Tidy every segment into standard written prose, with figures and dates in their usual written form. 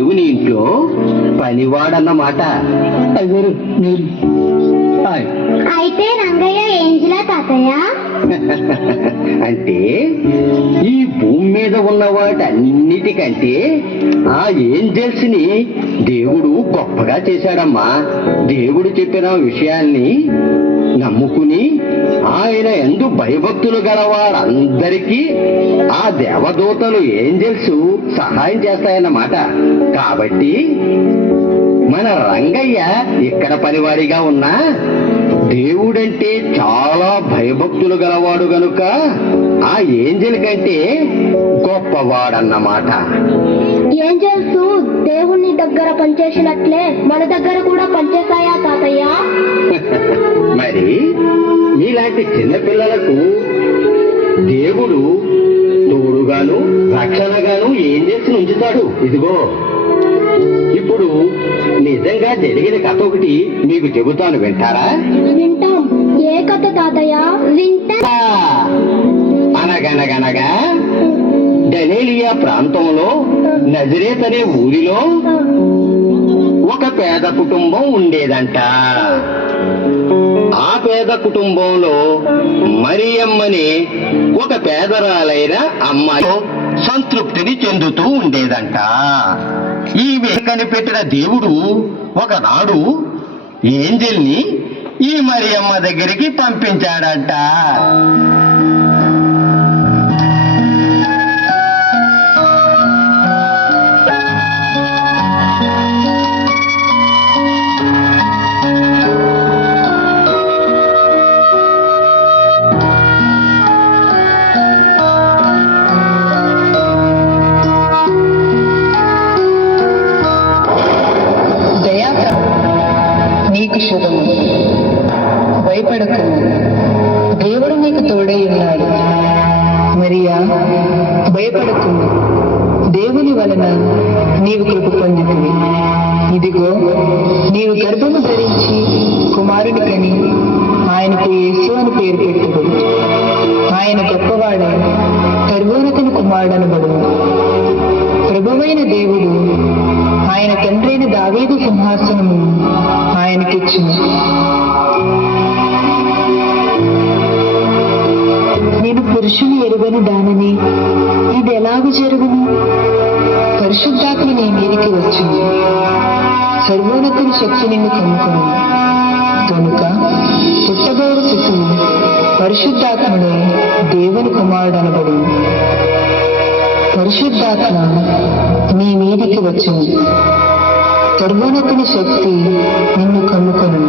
దేవుని ఇంట్లో పనివాడన్నమాట. అయ్యారు మీరు అయితే రంగయ్య ఏంజిలా తాతయ్య? అంటే ఈ భూమి మీద ఉన్న వాటన్నిటికంటే ఆ ఏంజల్స్ ని దేవుడు గొప్పగా చేశాడమ్మా. దేవుడు చెప్పిన విషయాల్ని నమ్ముకుని ఆయన యందు భయభక్తులు గల వారందరికీ ఆ దేవదూతలు ఏంజల్స్ సహాయం చేస్తాయన్నమాట. కాబట్టి మన రంగయ్య ఇక్కడ పనివాడిగా ఉన్నా దేవుడంటే చాలా భయభక్తులు గలవాడు గనుక ఆ ఏంజల్ కంటే గొప్పవాడన్నమాట. ఏంజల్స్ దేవుని దగ్గర పనిచేసినట్లే మన దగ్గర కూడా పనిచేస్తాయా తాతయ్య? మరి మీలాంటి చిన్నపిల్లలకు దేవుడు తోడుగాను రక్షణగాను ఏంజల్స్ ఉంచుతాడు. ఇదిగో ఇప్పుడు నిజంగా జరిగిన కథ ఒకటి మీకు చెబుతాను, వింటారా? వింటాం. ఏ కథ తాతయ్య? వింటా. అనగనగనగా గలీలియా ప్రాంతంలో నజరేత్ అనే ఊరిలో ఒక పేద కుటుంబం ఉండేదంట. ఆ పేద కుటుంబంలో మరియమ్మని ఒక పేదరాలైన అమ్మాయి సంతృప్తిని చెందుతూ ఉండేదంట. ఈమె కనిపెట్టిన దేవుడు ఒకనాడు ఏంజెల్ని ఈ మరియమ్మ దగ్గరికి పంపించాడంట. నీకు శుభము, భయపడకు, దేవుడు నీకు తోడై ఉన్నాడు. మరియా, భయపడకు, దేవుని వలన నీవు కృప పొందితివి. ఇదిగో నీవు గర్భము ధరించి కుమారుని కని ఆయనకు యేసు అని పేరు పెట్టుదు. ఆయన గొప్పవాడై సర్వోన్నతుని కుమారుడనబడును. ప్రభువైన దేవుడు ఆయన తండ్రైన దావీదు సింహాసనము ఆయనకిచ్చును. నేను పురుషుని ఎరుగని దానిని, ఇది ఎలాగూ జరుగును? పరిశుద్ధాత్మ నీ మీదికి వచ్చింది, సర్వోన్నతుని శక్తి నిన్ను కమ్ముకును కనుక పుట్టబోడు శిశువు పరిశుద్ధాత్మను దేవుని కుమారుడు అనబడు. పరిశుద్ధాత్మ నీ మీదికి వచ్చింది, సర్వోన్నతుని శక్తి నిన్ను కమ్ముకొను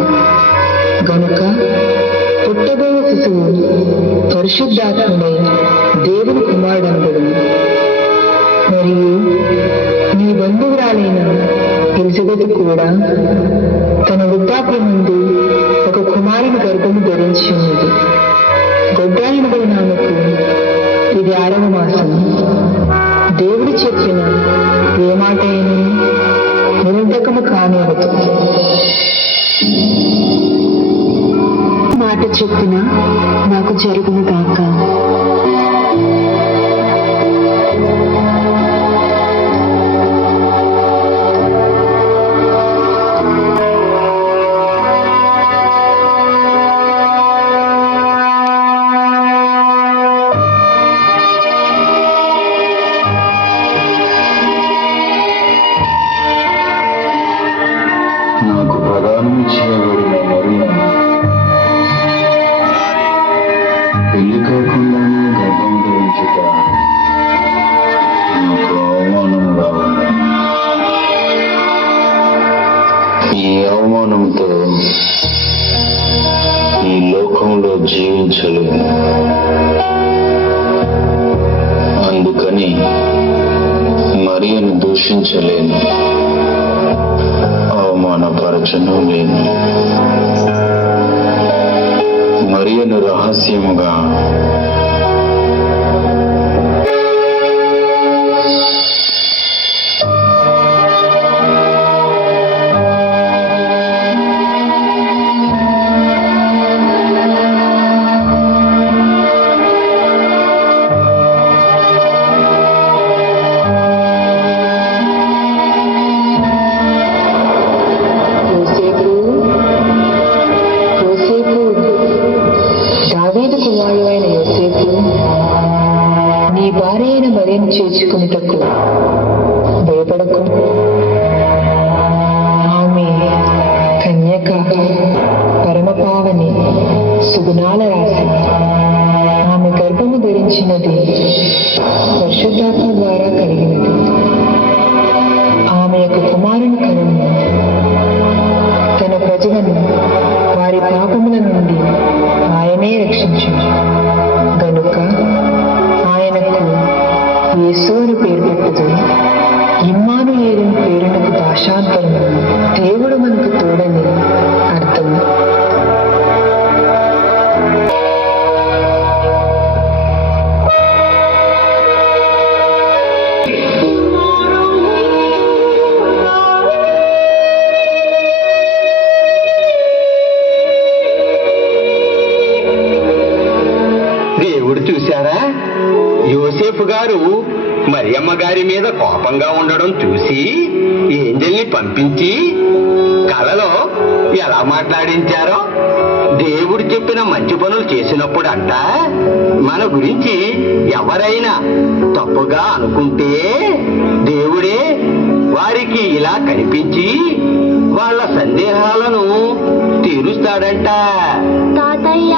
గనుక పుట్టబోయే శిశువు పరిశుద్ధాత్ముడై దేవుని కుమారుడనబడు. మరియు నీ బంధువురాలైన ఎలిజబెత్ కూడా తన వృద్ధాప్య ముందు ఒక కుమారుని గర్భము ధరించి ఉన్నది. గొడ్రాలినబడి నామకు ఇది 6వ మాసం. దేవుడు చెప్పిన ఏ మాట అయినా నిరంతకము కానివ్వదు. మాట చెప్పిన నాకు జరుగును గాక. నాకు ప్రదానం చేయబడిన మరియమ్మ పెళ్లి కాకుండానే గర్భం ధరించుట నాకు అవమానముగా ఉంది. ఈ అవమానంతో ఈ లోకంలో జీవించలేను. అందుకని మరియను దూషించలేను, అవమానపరచను లేను. మరియను రహస్యముగా భయపడకు. ఆమె కన్యక, పరమపావని, సుగుణాల రాశి. ఆమె గర్భము ధరించినది పరిశుద్ధాత్మ ద్వారా కలిగినది. ఆమె యొక్క కుమారుని కనును. తన ప్రజలను వారి పాపముల నుండి ఆయనే రక్షించును. గనుక ఆయనకు యేసు అని పేరు పెట్టుదు. ఇమ్మానుయేలు పేరునకు భాషాంతరము దేవుడు మనకు తోడని అర్థం. దేవుడు చూశారా, యోసేపు గారు మరియమ్మ గారి మీద కోపంగా ఉండడం చూసి ఏంజల్ని పంపించి కలలో ఎలా మాట్లాడించారో. దేవుడు చెప్పిన మంచి పనులు చేసినప్పుడు అంట మన గురించి ఎవరైనా తప్పుగా అనుకుంటే దేవుడే వారికి ఇలా కనిపించి వాళ్ళ సందేహాలను తీరుస్తాడంట. తాతయ్య,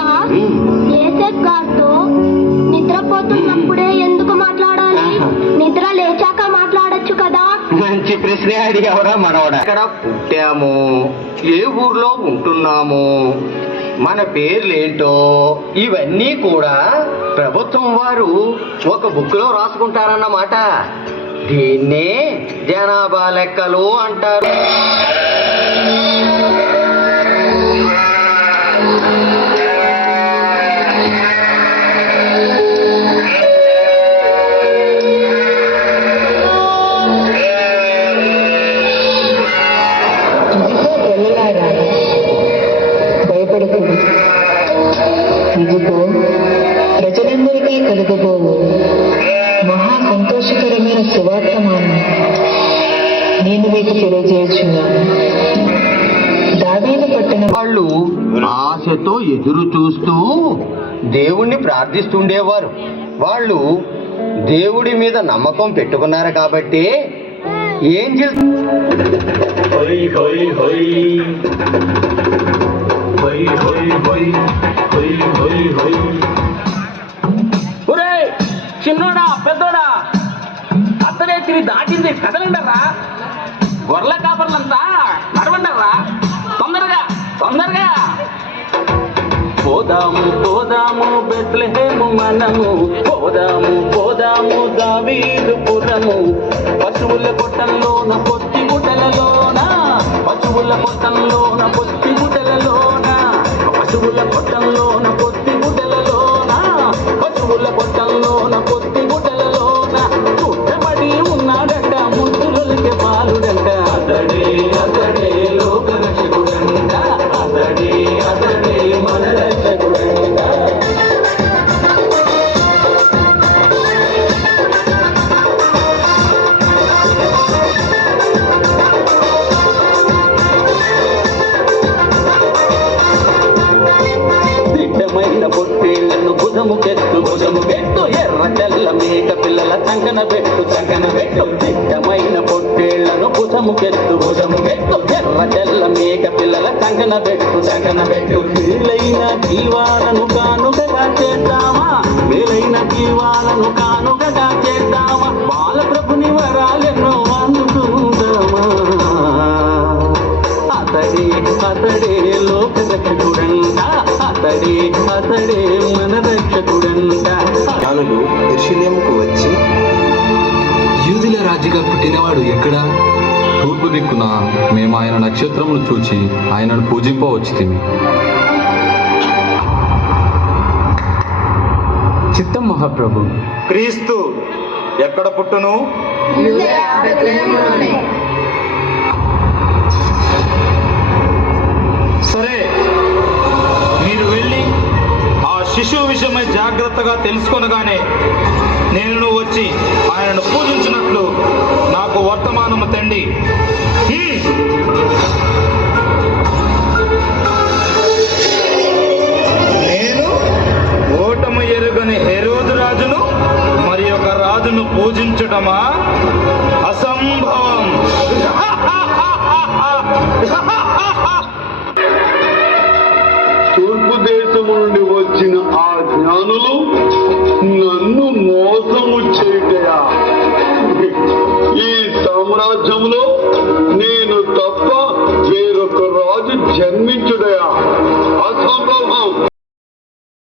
యేసప్ గారితో నిద్రపోతున్నప్పుడే ఎందుకు మాట్లాడాలి? నిద్ర లేచాక మాట్లాడొచ్చు కదా. మంచి ప్రశ్న అడిగావురా మనవడా. ఎక్కడ పుట్టాము, ఏ ఊర్లో ఉంటున్నాము, మన పేర్లేంటో ఇవన్నీ కూడా ప్రభుత్వం వారు ఒక బుక్ లో రాసుకుంటారన్నమాట. దీన్నే జనాభా లెక్కలు అంటారు. భయపడకూడదు. ఇదిగో ప్రజలందరికీ కలుగబోవు మహా సంతోషకరమైన సువార్తమానం నేను మీకు తెలియజేయుచున్నాను. దావీదు పట్టణం వాళ్ళు ఆశతో ఎదురు చూస్తూ దేవుణ్ణి ప్రార్థిస్తుండేవారు. వాళ్ళు దేవుడి మీద నమ్మకం పెట్టుకున్నారు కాబట్టి ఏం చిన్నోడా పెద్దోడా అర్ధరాత్రి దాటింది, కదలండరా. గొర్రెల కాపర్లంతా నడవండరా, తొందరగా తొందరగా. పోదాము పోదాము బెత్లెహేము మనము, పోదాము పోదాము దావీదు పురము. పశువుల కొట్టంలోన పొత్తి గుటలలోన, పశువుల కొట్టంలోన పొత్తి గుటలలోన, పశువుల కొట్టంలోన పొత్తి గుటలలోన, పశువుల కొట్టంలోన పొత్తి గుటలలోన చుట్టబడి ఉన్నాడట ముద్దులకి పాలుడంట. అతడే అతడే లోక రక్షకుడంట, అతడే అతడే మన రక్షకుడంట. దిట్టమైన పొట్టేళ్లను భుజము పెట్టు, ఎర్ర తెల్ల మేక పిల్లల చంకన పెట్టు, దిట్టమైన పొట్టేళ్లను భుజము పెట్టు, ఎర్ర తెల్ల మేక పిల్లల చంకన పెట్టు. మేలైన జీవాలను కానుకగా చేద్దామా, మేలైన జీవాలను కానుకగా చేద్దామా, బాలప్రభుని వరాలెన్నో అందుకుందామా. అతడే అతడే లోక రక్షకుడంట, అతడే అతడే మన రక్షకుడంట. జ్ఞానులు యెరూషలేముకు వచ్చి, యూదుల రాజుగా పుట్టినవాడు ఎక్కడా? తూర్పు దిక్కున మేము ఆయన నక్షత్రమును చూచి ఆయనను పూజింపవచ్చితిమి. చిత్తం మహాప్రభు. క్రీస్తు ఎక్కడ పుట్టును? సరే, మీరు వెళ్ళి ఆ శిశువు విషయమై జాగ్రత్తగా తెలుసుకొనగానే నేను వచ్చి ఆయనను పూజించినట్లు నాకు వర్తమానము తండి. నేను ఓటము ఎరుగని హెరోదు రాజును మరి ఒక రాజును పూజించటమా? అసంభవం. సామ్రాజ్యంలో నేను తప్ప వేరొక రాజు జన్మించుడయా? అసంభవం.